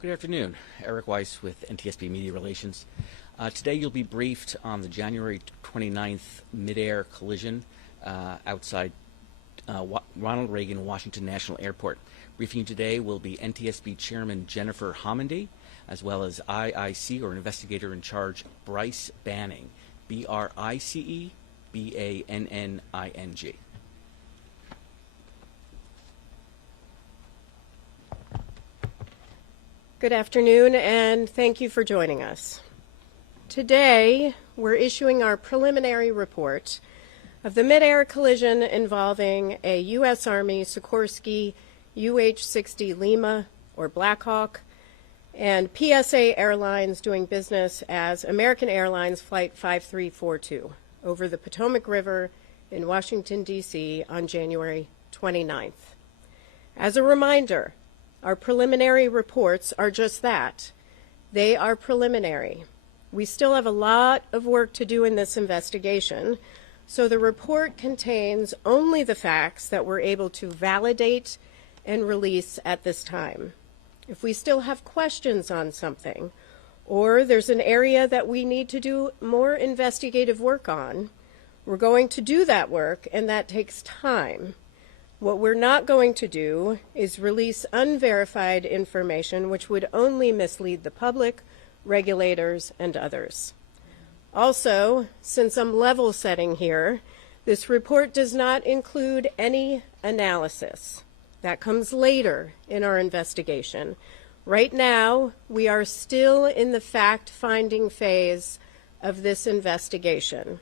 Good afternoon. Eric Weiss with NTSB Media Relations. Today you'll be briefed on the January 29th mid-air collision outside Ronald Reagan Washington National Airport. Briefing today will be NTSB Chairman Jennifer Homendy, as well as IIC, or Investigator in Charge, Bryce Banning, B-R-I-C-E, B-A-N-N-I-N-G. Good afternoon, and thank you for joining us. Today, we're issuing our preliminary report of the mid-air collision involving a U.S. Army Sikorsky UH-60 Lima, or Black Hawk, and PSA Airlines doing business as American Airlines Flight 5342 over the Potomac River in Washington, D.C. on January 29th. As a reminder, our preliminary reports are just that. They are preliminary. We still have a lot of work to do in this investigation, so the report contains only the facts that we're able to validate and release at this time. If we still have questions on something, or there's an area that we need to do more investigative work on, we're going to do that work, and that takes time. What we're not going to do is release unverified information which would only mislead the public, regulators, and others. Also, since I'm level setting here, this report does not include any analysis. That comes later in our investigation. Right now, we are still in the fact-finding phase of this investigation.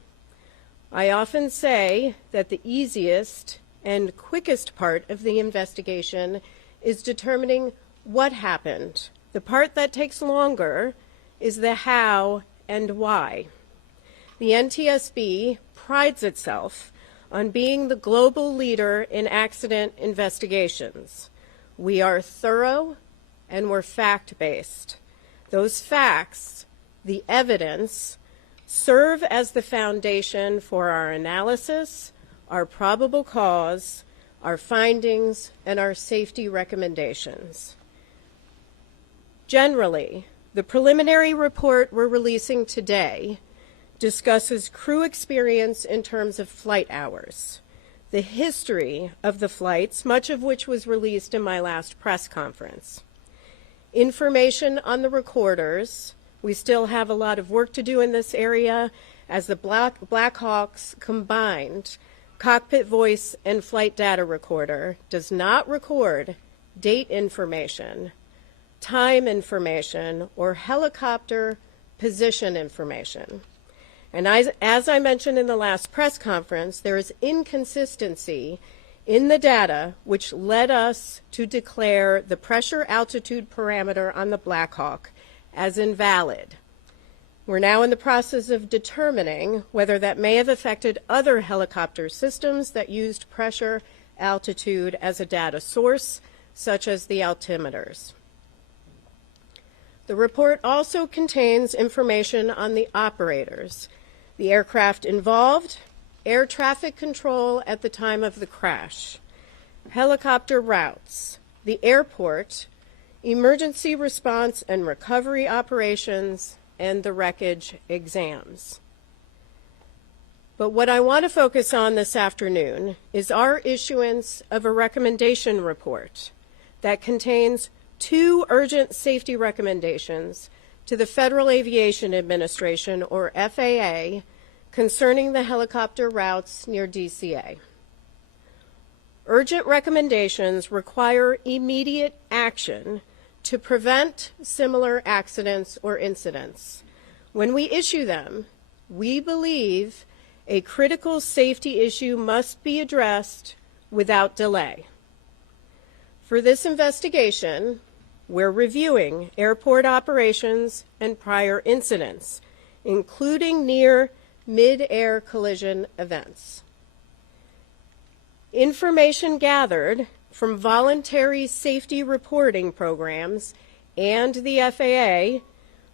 I often say that the easiest and quickest part of the investigation is determining what happened. The part that takes longer is the how and why. The NTSB prides itself on being the global leader in accident investigations. We are thorough and we're fact-based. Those facts, the evidence, serve as the foundation for our analysis, our probable cause, our findings, and our safety recommendations. Generally, the preliminary report we're releasing today discusses crew experience in terms of flight hours, the history of the flights, much of which was released in my last press conference, information on the recorders. We still have a lot of work to do in this area as the Black Hawks combined cockpit voice and flight data recorder does not record date information, time information, or helicopter position information. And as I mentioned in the last press conference, there is inconsistency in the data which led us to declare the pressure altitude parameter on the Black Hawk as invalid. We're now in the process of determining whether that may have affected other helicopter systems that used pressure altitude as a data source, such as the altimeters. The report also contains information on the operators, the aircraft involved, air traffic control at the time of the crash, helicopter routes, the airport, emergency response and recovery operations, and the wreckage exams. But what I want to focus on this afternoon is our issuance of a recommendation report that contains 2 urgent safety recommendations to the Federal Aviation Administration, or FAA, concerning the helicopter routes near DCA. Urgent recommendations require immediate action to prevent similar accidents or incidents. When we issue them, we believe a critical safety issue must be addressed without delay. For this investigation, we're reviewing airport operations and prior incidents, including near mid-air collision events. Information gathered from voluntary safety reporting programs and the FAA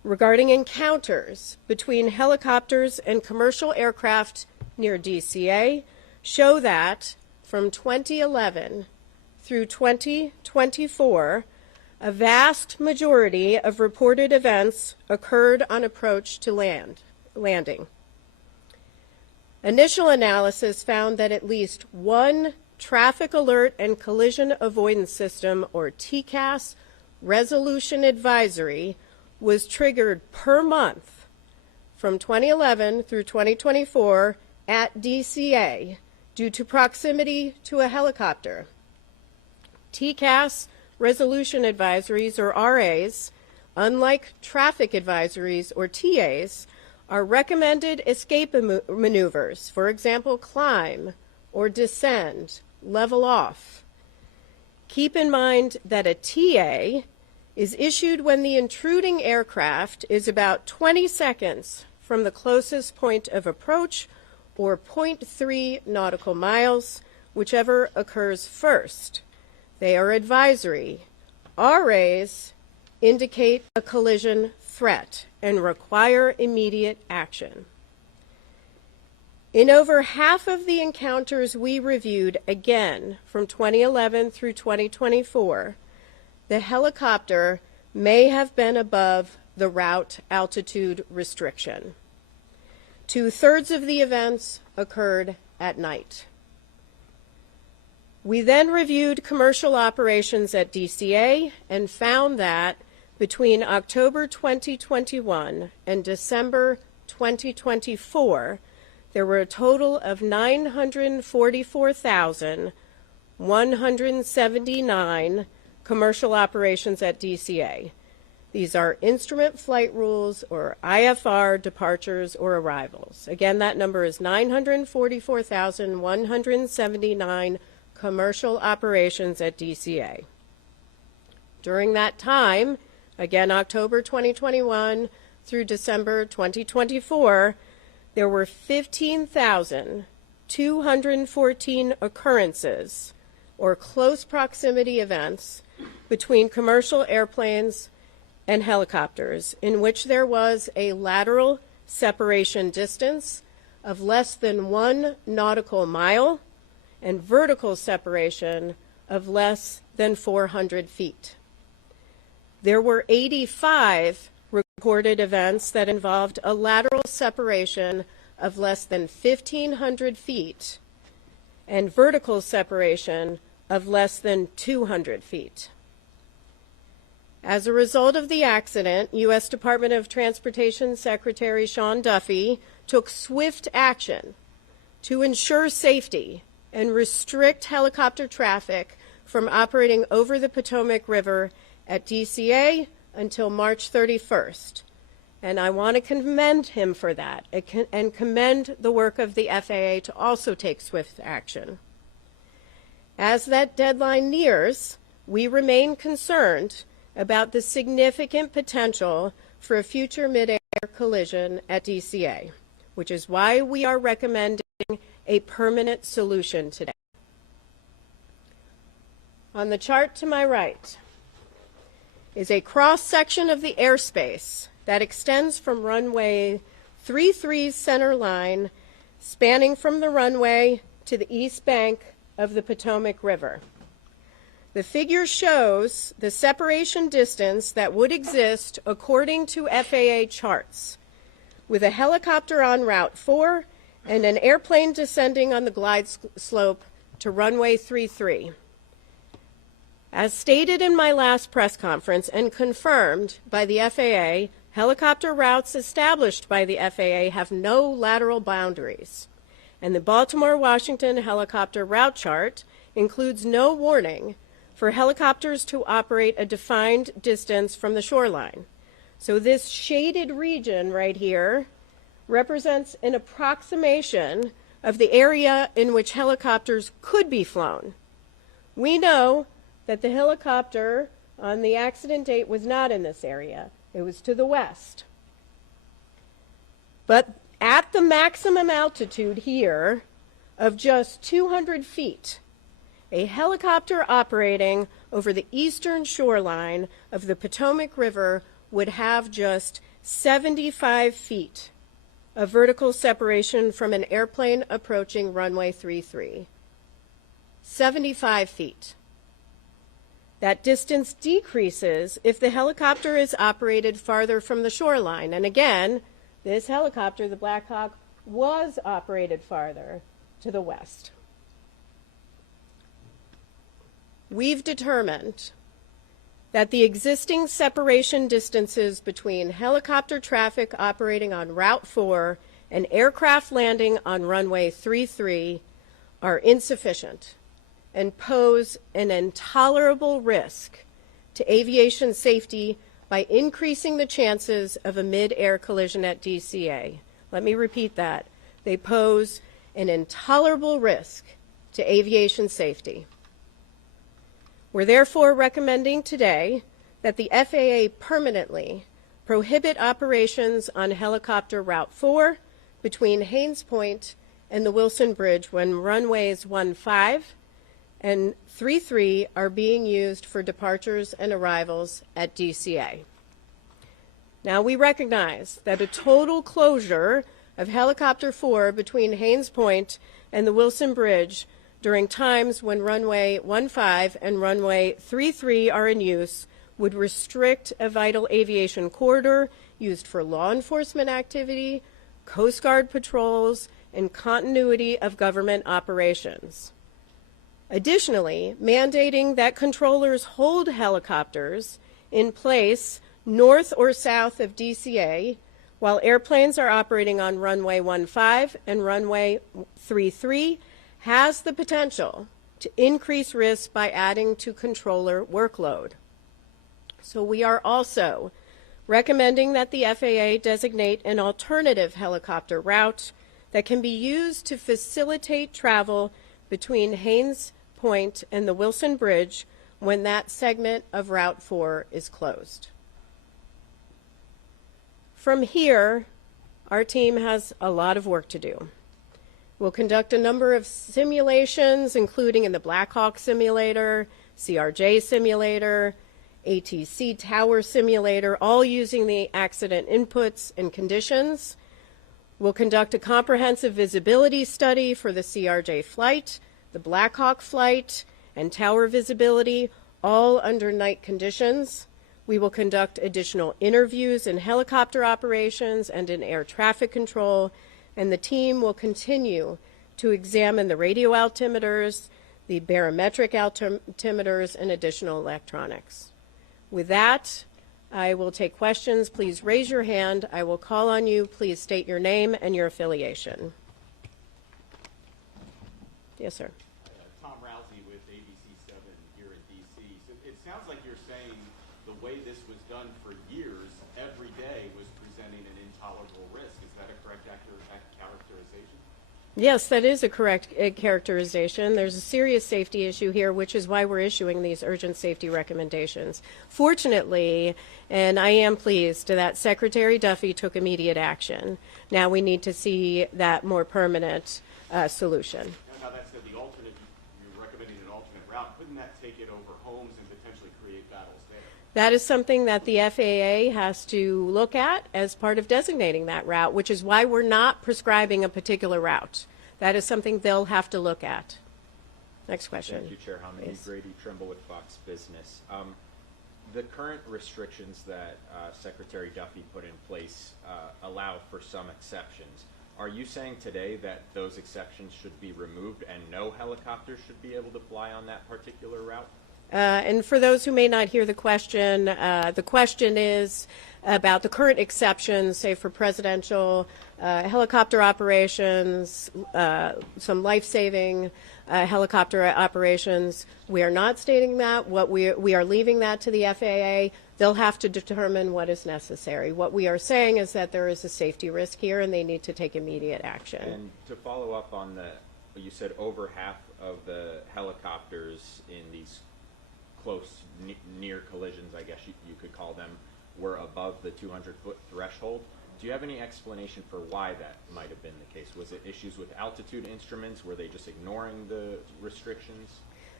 regarding encounters between helicopters and commercial aircraft near DCA show that from 2011 through 2024, A vast majority of reported events occurred on approach to landing. Initial analysis found that at least one Traffic Alert and Collision Avoidance System, or TCAS, resolution advisory was triggered per month from 2011 through 2024 at DCA due to proximity to a helicopter. TCAS resolution advisories, or RAs, unlike traffic advisories, or TAs, are recommended escape maneuvers, for example, climb or descend, level off. Keep in mind that a TA is issued when the intruding aircraft is about 20 seconds from the closest point of approach, or 0.3 nautical miles, whichever occurs first. They are advisory. RAs indicate a collision threat and require immediate action. In over half of the encounters we reviewed, again from 2011 through 2024, the helicopter may have been above the route altitude restriction. 2/3 of the events occurred at night. We then reviewed commercial operations at DCA and found that between October 2021 and December 2024, there were a total of 944,179 commercial operations at DCA. These are instrument flight rules, or IFR, departures or arrivals. Again, that number is 944,179 commercial operations at DCA. During that time, again October 2021 through December 2024, there were 15,214 occurrences, or close proximity events, between commercial airplanes and helicopters, in which there was a lateral separation distance of less than 1 nautical mile and vertical separation of less than 400 feet. There were 85 recorded events that involved a lateral separation of less than 1,500 feet and vertical separation of less than 200 feet. As a result of the accident, U.S. Department of Transportation Secretary Sean Duffy took swift action to ensure safety and restrict helicopter traffic from operating over the Potomac River at DCA until March 31st. And I want to commend him for that and commend the work of the FAA to also take swift action. As that deadline nears, we remain concerned about the significant potential for a future mid-air collision at DCA, which is why we are recommending a permanent solution today. On the chart to my right is a cross-section of the airspace that extends from runway 33's center line, spanning from the runway to the east bank of the Potomac River. The figure shows the separation distance that would exist according to FAA charts, with a helicopter on Route 4 and an airplane descending on the glide slope to runway 33. As stated in my last press conference and confirmed by the FAA, helicopter routes established by the FAA have no lateral boundaries, and the Baltimore-Washington helicopter route chart includes no warning for helicopters to operate a defined distance from the shoreline. So this shaded region right here represents an approximation of the area in which helicopters could be flown. We know that the helicopter on the accident date was not in this area. It was to the west. But at the maximum altitude here of just 200 feet, a helicopter operating over the eastern shoreline of the Potomac River would have just 75 feet of vertical separation from an airplane approaching runway 33. 75 feet. That distance decreases if the helicopter is operated farther from the shoreline. And again, this helicopter, the Black Hawk, was operated farther to the west. We've determined that the existing separation distances between helicopter traffic operating on Route 4 and aircraft landing on runway 33 are insufficient and pose an intolerable risk to aviation safety by increasing the chances of a mid-air collision at DCA. Let me repeat that. They pose an intolerable risk to aviation safety. We're therefore recommending today that the FAA permanently prohibit operations on helicopter Route 4 between Haines Point and the Wilson Bridge when runways 15 and 33 are being used for departures and arrivals at DCA. Now, we recognize that a total closure of helicopter 4 between Haines Point and the Wilson Bridge during times when runway 15 and runway 33 are in use would restrict a vital aviation corridor used for law enforcement activity, Coast Guard patrols, and continuity of government operations. Additionally, mandating that controllers hold helicopters in place north or south of DCA while airplanes are operating on runway 15 and runway 33 has the potential to increase risk by adding to controller workload. So we are also recommending that the FAA designate an alternative helicopter route that can be used to facilitate travel between Haines Point and the Wilson Bridge when that segment of Route 4 is closed. From here, our team has a lot of work to do. We'll conduct a number of simulations, including in the Black Hawk simulator, CRJ simulator, ATC tower simulator, all using the accident inputs and conditions. We'll conduct a comprehensive visibility study for the CRJ flight, the Black Hawk flight, and tower visibility, all under night conditions. We will conduct additional interviews in helicopter operations and in air traffic control, and the team will continue to examine the radio altimeters, the barometric altimeters, and additional electronics. With that, I will take questions. Please raise your hand. I will call on you. Please state your name and your affiliation. Yes, sir. Tom Rousey with ABC7 here in D.C. So it sounds like you're saying the way this was done for years, every day was presenting an intolerable risk. Is that a correct characterization? Yes, that is a correct characterization. There's a serious safety issue here, which is why we're issuing these urgent safety recommendations. Fortunately, and I am pleased that Secretary Duffy took immediate action. Now we need to see that more permanent solution. Now that's the alternate, you're recommending an alternate route. Couldn't that take it over homes and potentially create battles there? That is something that the FAA has to look at as part of designating that route, which is why we're not prescribing a particular route. That is something they'll have to look at. Next question. Thank you, Chair Hamidi. Grady Trimble with Fox Business. The current restrictions that Secretary Duffy put in place allow for some exceptions. Are you saying today that those exceptions should be removed and no helicopters should be able to fly on that particular route? And for those who may not hear the question is about the current exceptions, say for presidential helicopter operations, some life-saving helicopter operations. We are not stating that. What we are leaving that to the FAA. They'll have to determine what is necessary. What we are saying is that there is a safety risk here and they need to take immediate action. And to follow up on you said over half of the helicopters in these close, near collisions, I guess you could call them, were above the 200-foot threshold. Do you have any explanation for why that might have been the case? Was it issues with altitude instruments? Were they just ignoring the restrictions?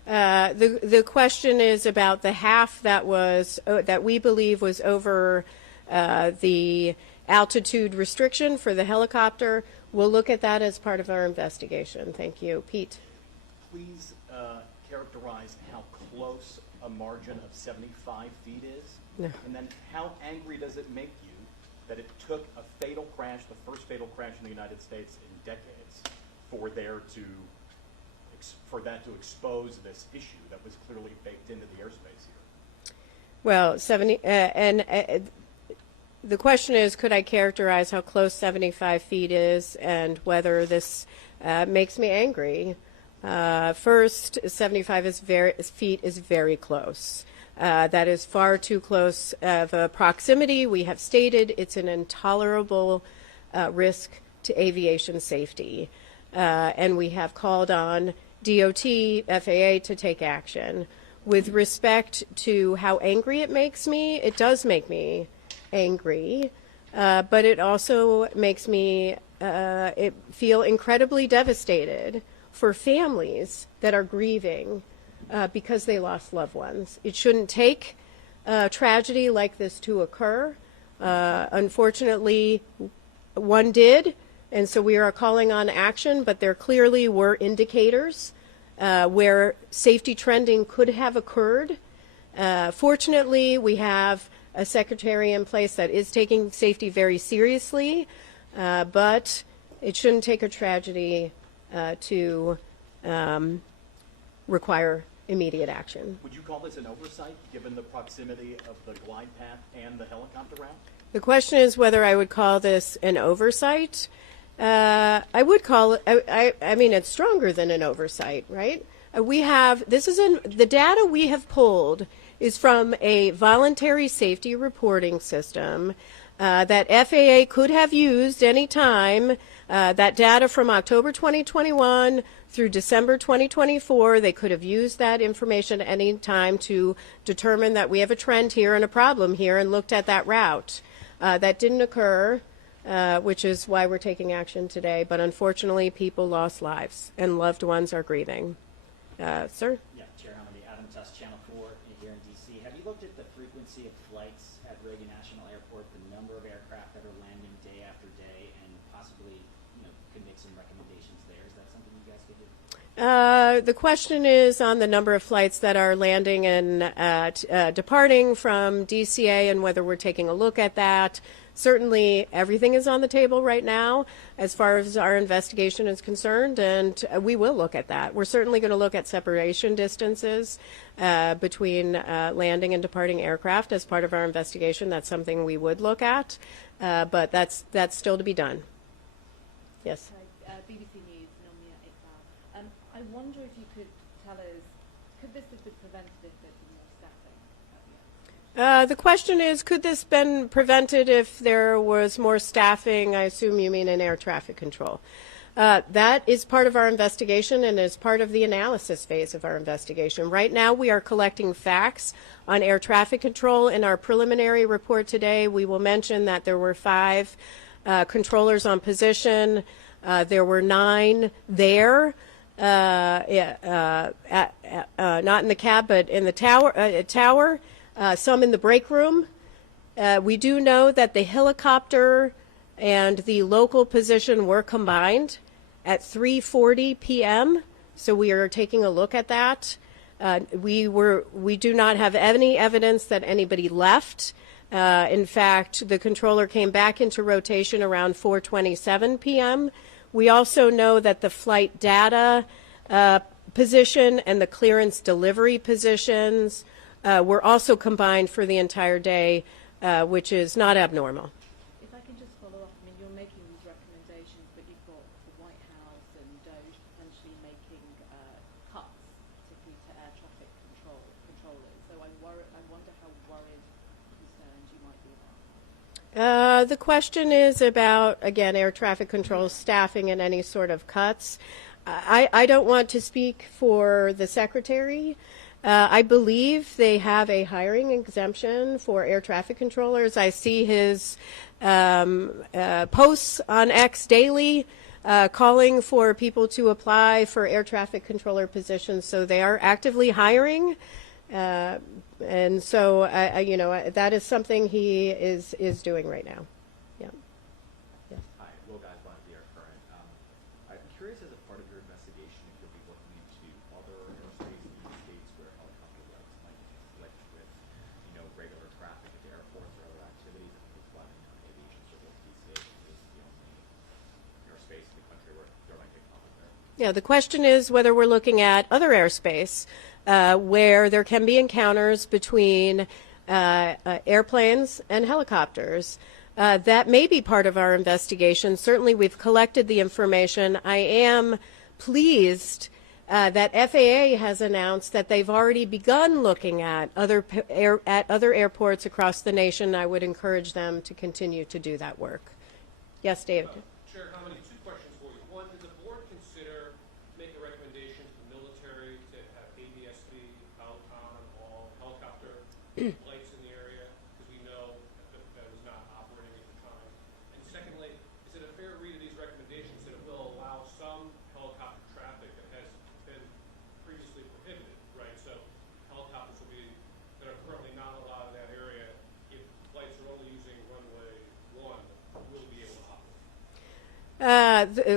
The question is about the half that was that we believe was over the altitude restriction for the helicopter. We'll look at that as part of our investigation. Thank you. Pete. Please characterize how close a margin of 75 feet is? No. And then how angry does it make you that it took a fatal crash, the first fatal crash in the United States in decades, for that to expose this issue that was clearly baked into the airspace here? Well, the question is, could I characterize how close 75 feet is and whether this makes me angry? First, 75 feet is very close. That is far too close of a proximity. We have stated it's an intolerable risk to aviation safety. And we have called on DOT, FAA to take action. With respect to how angry it makes me, it does make me angry, but it also makes me feel incredibly devastated for families that are grieving because they lost loved ones. It shouldn't take a tragedy like this to occur. Unfortunately, one did, and so we are calling on action, but there clearly were indicators where safety trending could have occurred. Fortunately, we have a secretary in place that is taking safety very seriously, but it shouldn't take a tragedy to require immediate action. Would you call this an oversight, given the proximity of the glide path and the helicopter route? The question is whether I would call this an oversight. I would call it, I mean, it's stronger than an oversight, right? The data we have pulled is from a voluntary safety reporting system that FAA could have used any time. That data from October 2021 through December 2024, they could have used that information at any time to determine that we have a trend here and a problem here and looked at that route. That didn't occur, which is why we're taking action today. But unfortunately, people lost lives and loved ones are grieving. Sir? Yeah, Chair Hamady, Adam Tuss, Channel 4 here in D.C. Have you looked at the frequency of flights at Reagan National Airport, the number of aircraft that are landing day after day, and possibly, could make some recommendations there? Is that something you guys could do? The question is on the number of flights that are landing and departing from DCA and whether we're taking a look at that. Certainly, everything is on the table right now as far as our investigation is concerned, and we will look at that. We're certainly going to look at separation distances between landing and departing aircraft as part of our investigation. That's something we would look at, but that's still to be done. Yes? BBC News, Nomia Iqbal. I wonder if you could tell us, could this have been prevented if there'd been more staffing at the airport? The question is, could this been prevented if there was more staffing? I assume you mean in air traffic control. That is part of our investigation and is part of the analysis phase of our investigation. Right now, we are collecting facts on air traffic control. In our preliminary report today, we will mention that there were 5 controllers on position. There were 9 there, not in the cab, but in the tower. Some in the break room. We do know that the helicopter and the local position were combined at 3:40 p.m. So we are taking a look at that. We do not have any evidence that anybody left. In fact, the controller came back into rotation around 4:27 p.m. We also know that the flight data position and the clearance delivery positions were also combined for the entire day, which is not abnormal. If I can just follow up, I mean, you're making these recommendations, but you've got the White House and DOJ potentially making cuts, particularly to air traffic controllers. So I wonder how worried, concerned you might be about. The question is about, again, air traffic control staffing and any sort of cuts. I don't want to speak for the Secretary. I believe they have a hiring exemption for air traffic controllers. I see his posts on X daily calling for people to apply for air traffic controller positions. So they are actively hiring. And so, that is something he is doing right now. Yeah. Yes. Hi, Will Guys, Volunteer Current. I'm curious, as a part of your investigation, if you'll be looking into other airspace in the states where helicopter routes might be Yeah, the question is whether we're looking at other airspace where there can be encounters between airplanes and helicopters. That may be part of our investigation. Certainly, we've collected the information. I am pleased that FAA has announced that they've already begun looking at other airports across the nation. I would encourage them to continue to do that work. Yes, David. Chair Comedy, two questions for you. One, did the board consider make a recommendation to the military to have ADSB out on all helicopter flights in the area? Because we know that was not operating at the time. And secondly, is it a fair read of these recommendations that it will allow some helicopter traffic that has been previously prohibited, right? So helicopters that are currently not allowed in that area, if flights are only using runway 1, will be able to operate?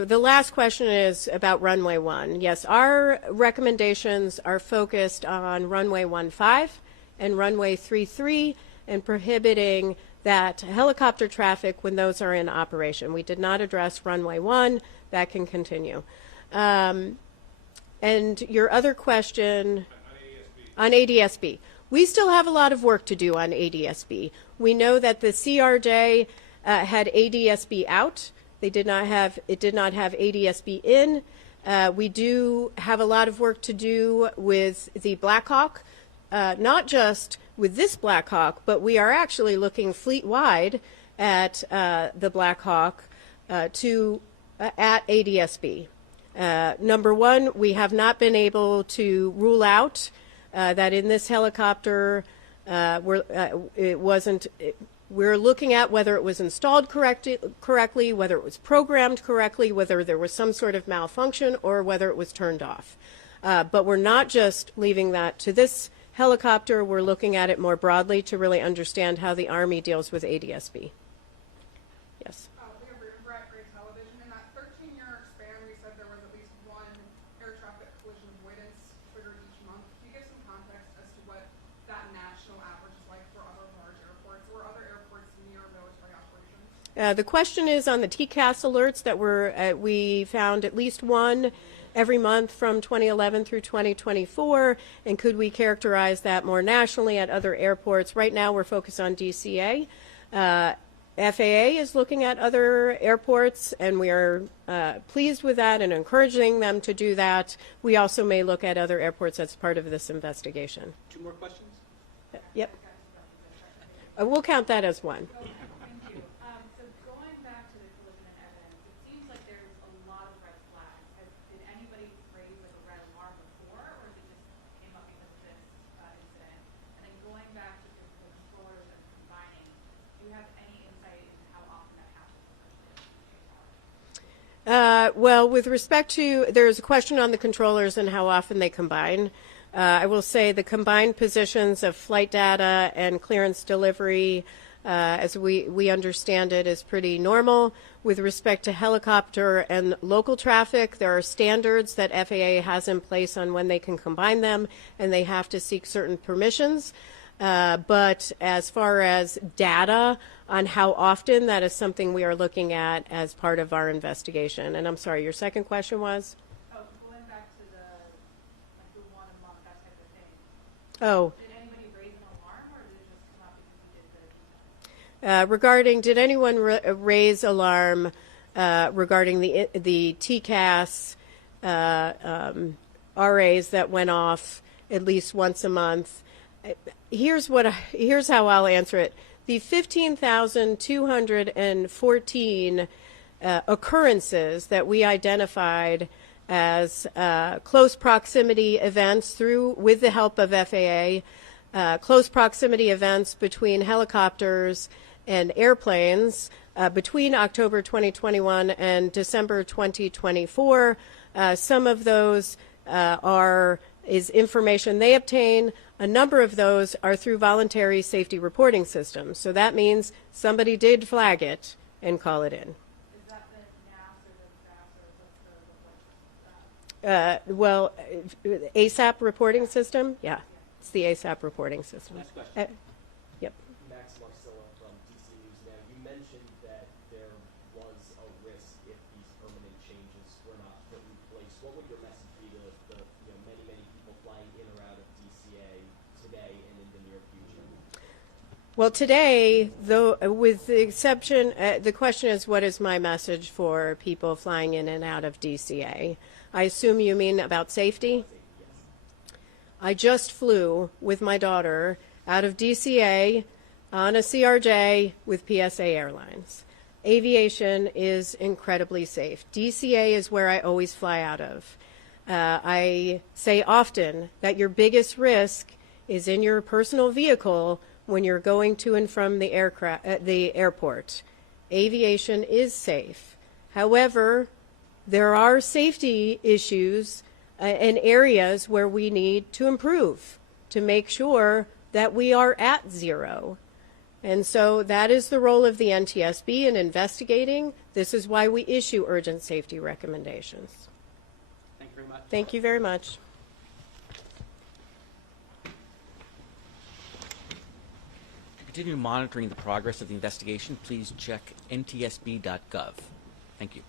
The last question is about runway 1. Yes, our recommendations are focused on runway 15 and runway 33 and prohibiting that helicopter traffic when those are in operation. We did not address runway 1. That can continue. And your other question on ADSB. We still have a lot of work to do on ADSB. We know that the CRJ had ADSB out. It did not have ADSB in. We do have a lot of work to do with the Black Hawk, not just with this Black Hawk, but we are actually looking fleet-wide at the Black Hawk at ADSB. Number one, we have not been able to rule out that in this helicopter we're looking at whether it was installed correctly, whether it was programmed correctly, whether there was some sort of malfunction, or whether it was turned off. But we're not just leaving that to this helicopter. We're looking at it more broadly to really understand how the Army deals with ADSB. Yes. We have Brett Gray Television. In that 13-year span, we said there was at least one air traffic collision avoidance triggered each month. Can you give some context as to what that national average is like for other large airports or other airports near military operations? The question is on the TCAS alerts that we found at least one every month from 2011 through 2024, and could we characterize that more nationally at other airports? Right now we're focused on DCA. FAA is looking at other airports, and we are pleased with that and encouraging them to do that. We also may look at other airports as part of this investigation. Two more questions? Yep. We'll count that as one. Thank you. So going back to the collision and evidence, it seems like there's a lot of red flags. Did anybody raise like a red alarm before, or is it just came up because of this incident? And then going back to the controllers and combining, do you have any insight into how often that happens? Well, with respect to, there's a question on the controllers and how often they combine. I will say the combined positions of flight data and clearance delivery, as we understand it, is pretty normal. With respect to helicopter and local traffic, there are standards that FAA has in place on when they can combine them, and they have to seek certain permissions. But as far as data on how often, that is something we are looking at as part of our investigation. And I'm sorry, your second question was? Going back to the one a month, that type of thing. Oh. Did anybody raise an alarm, or did it just come up because we did the Regarding, did anyone raise alarm regarding the TCAS RAs that went off at least once a month? Here's how I'll answer it. The 15,214 occurrences that we identified as close proximity events with the help of FAA, close proximity events between helicopters and airplanes between October 2021 and December 2024. Some of those is information they obtain. A number of those are through voluntary safety reporting systems. So that means somebody did flag it and call it in. Is that the NAS or the SAS or Well, ASAP reporting system? Yeah, it's the ASAP reporting system. Last question. Yep. Max Marcilla from DC News Now. You mentioned that there was a risk if these permanent changes were not put in place. What would Well, today, though, with the exception, the question is, what is my message for people flying in and out of DCA? I assume you mean about safety? I just flew with my daughter out of DCA on a CRJ with PSA Airlines. Aviation is incredibly safe. DCA is where I always fly out of. I say often that your biggest risk is in your personal vehicle when you're going to and from the airport. Aviation is safe. However, there are safety issues and areas where we need to improve to make sure that we are at zero. And so that is the role of the NTSB in investigating. This is why we issue urgent safety recommendations. Thank you very much. Thank you very much. To continue monitoring the progress of the investigation, please check ntsb.gov. Thank you.